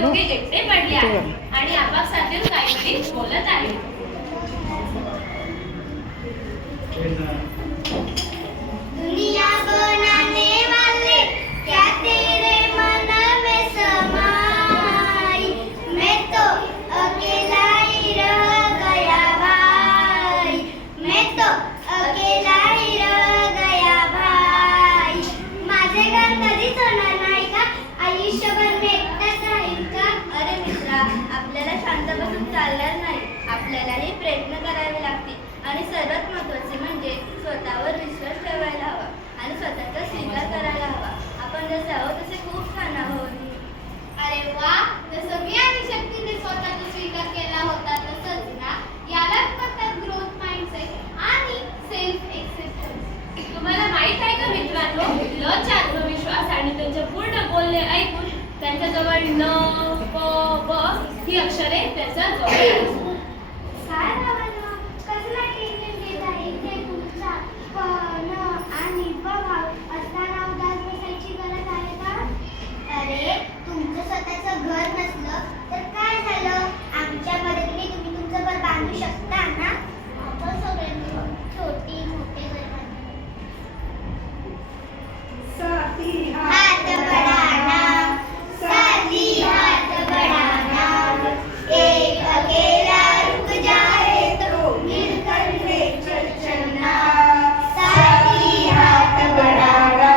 दोघे एकटे पडले आहेत आणि आपापसातील काहीतरी बोलत आहेत. दुनिया बनाने वाले क्या तेरे मन में समाई, मैं तो अकेला ही रह गया भाई, मैं तो अकेला ही रह गया भाई. माझे घर कधीच होणार नाही का? आयुष्यभर मी एकटाच राहील का? अरे मित्रा, आपल्याला शांत बसून चालणार नाही. आपल्यालाही प्रयत्न करावे लागतील आणि सर्वात महत्त्वाचे म्हणजे स्वतःवर विश्वास ठेवायला हवा आणि स्वतःचा स्वीकार करायला हवा. आपण जसे आहोत तसे खूप छान आहोत. अरे वा, जसं मी आणि शक्तीने स्वतःचा स्वीकार केला होता तसंच ना, यालाच म्हणतात ग्रोथ माइंडसेट आणि सेल्फ एक्सेप्टन्स. तुम्हाला माहित आहे का मित्रांनो, लचा आत्मविश्वास आणि त्यांचे पूर्ण बोलणे ऐकून त्यांच्याजवळ न, प, ब ही अक्षरे त्याच्या जवळ आहेत. काय बाबांनो, कसला टेन्शन घेत आहे ते तुमचा प, न आणि ब भाव असताना उदास बसायची गरज आहे का? अरे, तुमचं स्वतःचं घर नसलं तर काय झालं? आमच्या मदतीने तुम्ही तुमचं घर बांधू शकता ना? आपण सगळ्यांनी छोटी मोठे घर साथी हात बढ़ाना, साथी हात बढ़ाना, एक अकेला रुक जाए तो मिलकर ले चलना. साथी हाथ बढ़ाना,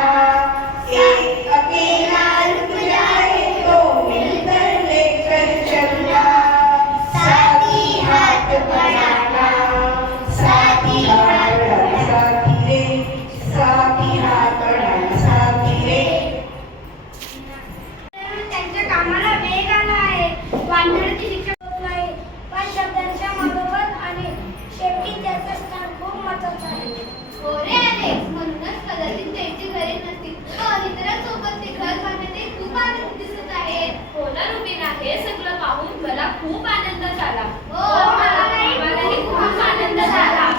एक अकेला रुक जाए तो मिलकर लेकर चलना. साथी हाथ बढ़ाना, साथी हाथ बढ़ाना. साथी रे, साथी हाथ बढ़ाना, साथी रे. त्यांच्या कामाला वेग आला आहे. वाढणाऱ्याची शिक्षा होत नाही, पण शब्दांच्या मनोबत आणि शेवटी त्याचं स्थान खूप महत्वाचं आहे. हो रे अलेक्स, म्हणूनच कदाचित त्यांची घरे नसतील पण इतरांसोबत ते घर बांधण्यात खूप आनंद दिसत आहे. हो ना रुबीना, हे सगळं पाहून मला खूप आनंद झाला. हो, मलाही खूप आनंद झाला.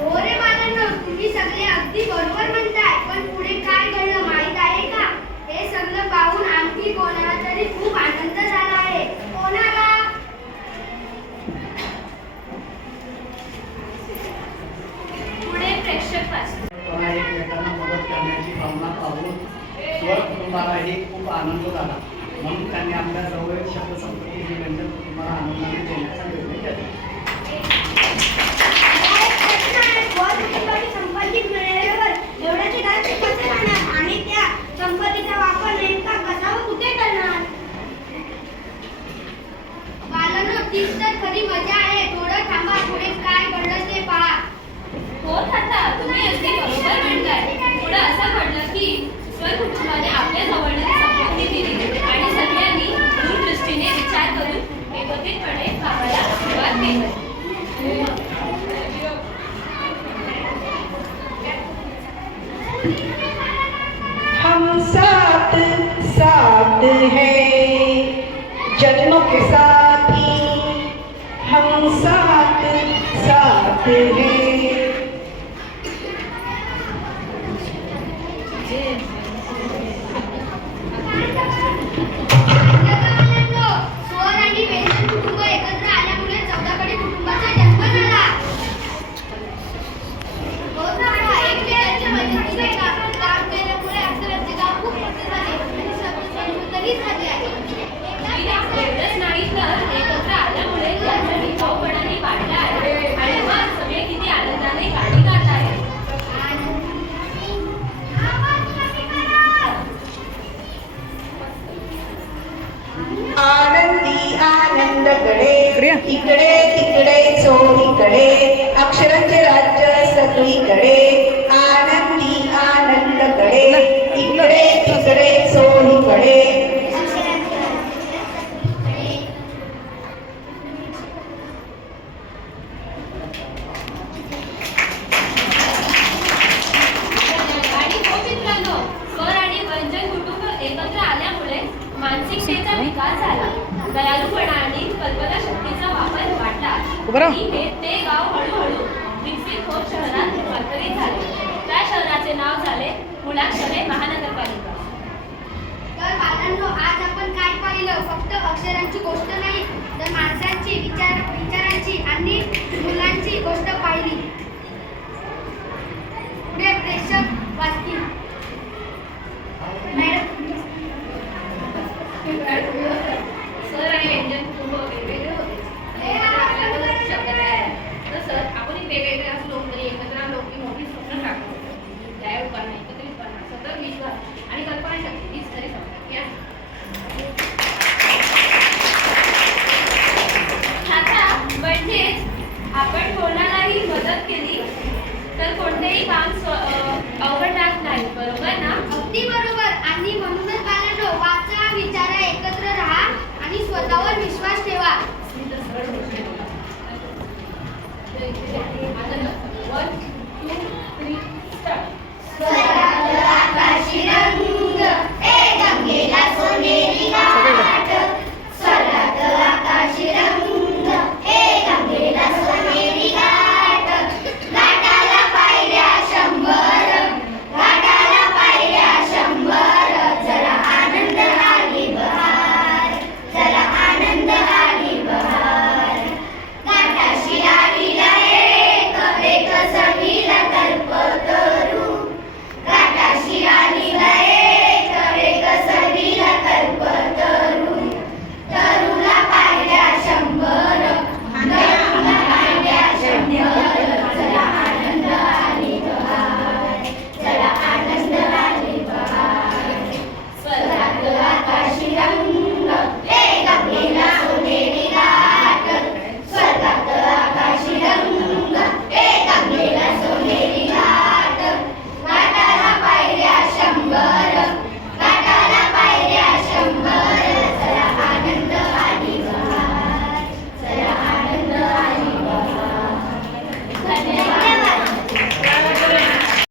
हो रे बाळांनो, तुम्ही सगळे अगदी बरोबर म्हणताय, पण पुढे काय घडलं माहित आहे का? हे सगळं पाहून आणखी कोणाला तरी खूप आनंद झाला आहे. कोणाला? पुढे प्रेक्षक वाचतो. कोणा एकमेकांना मदत करण्याची भावना पाहून स्वर कुटुंबालाही खूप आनंद झाला. म्हणून त्यांनी आपल्या जवळील शब्दसंपत्ती ही व्यंजन कुटुंबाला आनंदाने देण्याचा निर्णय घेतला. संपत्ती मिळाल्यावर एवढ्याचे दायित्व कसे राहणार आणि त्या संपत्तीचा वापर नेमका कसा व कुठे करणार? बाळांनो, तीच तर खरी मजा आहे. थोडं थांबा, पुढे काय घडलं ते पहा. हो ताता, तुम्ही अगदी बरोबर म्हणताय. पुढे असं घडलं की स्वकुटुंबाने आपल्या जवळची संपत्ती दिली आणि सगळ्यांनी दूरदृष्टीने विचार करून एकत्रितपणे कामाला सुरुवात केली. हम साथ साथ हैं जन्मों के साथी, हम साथ साथ हैं. स्वर आणि व्यंजन कुटुंब एकत्र आल्यामुळे 14 कडी कुटुंबाचा जन्म झाला. हो ना, एकमेकांच्या मदतीने काम केल्यामुळे आमचे गाव खूप मोठे झाले आणि समृद्धही झाले आहे. एवढंच नाही तर एकत्र आल्यामुळे त्यांचा टिकाऊपणाही वाढला आहे आणि मग सगळे किती आनंदाने गाणी गात आहेत. आनंदी आनंदकडे इकडे तिकडे चोहीकडे अक्षरांचे राज्य सगळीकडे. आनंदी आनंदकडे इकडे तिकडे चोहीकडे. आणि हो मित्रांनो, स्वर आणि व्यंजन कुटुंब एकत्र आल्यामुळे मानसिकतेचा विकास झाला, दयाळूपणा आणि कल्पनाशक्तीचा वापर वाढला आणि ते गाव हळूहळू विकसित होत शहरात रूपांतरित झाले. त्या शहरात मुलाक्षरे महानगरपालिका. तर बाळांनो, आज आपण काय पाहिलं? फक्त अक्षरांची गोष्ट नाही